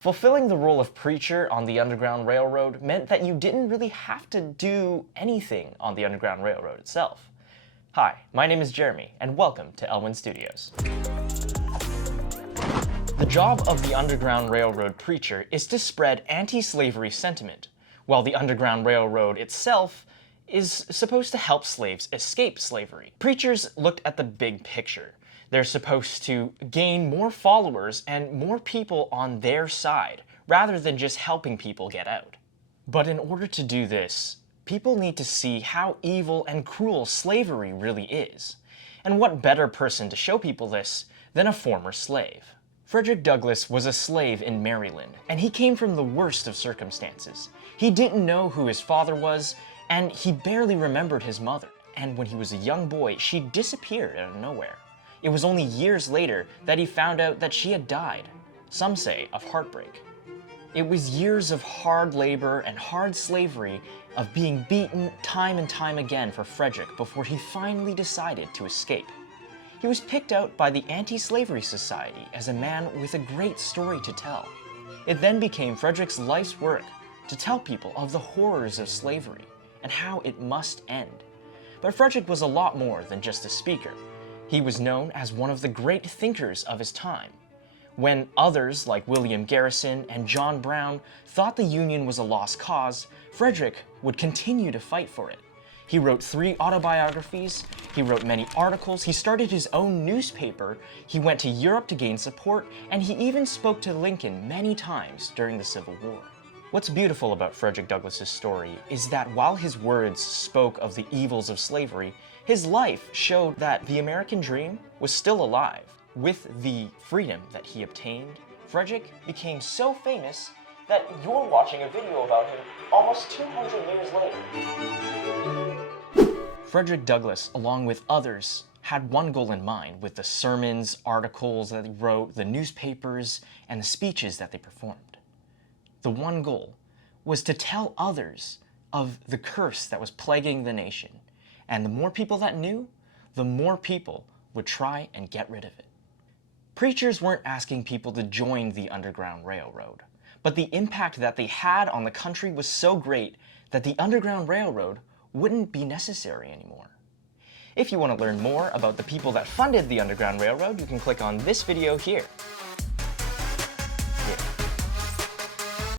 Fulfilling the role of preacher on the Underground Railroad meant that you didn't really have to do anything on the Underground Railroad itself. Hi, my name is Jeremy, and welcome to Elwin Studios. The job of the Underground Railroad preacher is to spread anti-slavery sentiment, while the Underground Railroad itself is supposed to help slaves escape slavery. Preachers looked at the big picture. They're supposed to gain more followers and more people on their side, rather than just helping people get out. But in order to do this, people need to see how evil and cruel slavery really is. And what better person to show people this than a former slave? Frederick Douglass was a slave in Maryland, and he came from the worst of circumstances. He didn't know who his father was, and he barely remembered his mother. And when he was a young boy, she disappeared out of nowhere. It was only years later that he found out that she had died, some say of heartbreak. It was years of hard labor and hard slavery, of being beaten time and time again for Frederick before he finally decided to escape. He was picked out by the Anti-Slavery Society as a man with a great story to tell. It then became Frederick's life's work to tell people of the horrors of slavery and how it must end. But Frederick was a lot more than just a speaker. He was known as one of the great thinkers of his time. When others, like William Garrison and John Brown, thought the Union was a lost cause, Frederick would continue to fight for it. He wrote 3 autobiographies, he wrote many articles, he started his own newspaper, he went to Europe to gain support, and he even spoke to Lincoln many times during the Civil War. What's beautiful about Frederick Douglass's story is that while his words spoke of the evils of slavery, his life showed that the American dream was still alive. With the freedom that he obtained, Frederick became so famous that you're watching a video about him almost 200 years later. Frederick Douglass, along with others, had one goal in mind with the sermons, articles that he wrote, the newspapers, and the speeches that they performed. The one goal was to tell others of the curse that was plaguing the nation. And the more people that knew, the more people would try and get rid of it. Preachers weren't asking people to join the Underground Railroad, but the impact that they had on the country was so great that the Underground Railroad wouldn't be necessary anymore. If you want to learn more about the people that funded the Underground Railroad, you can click on this video here.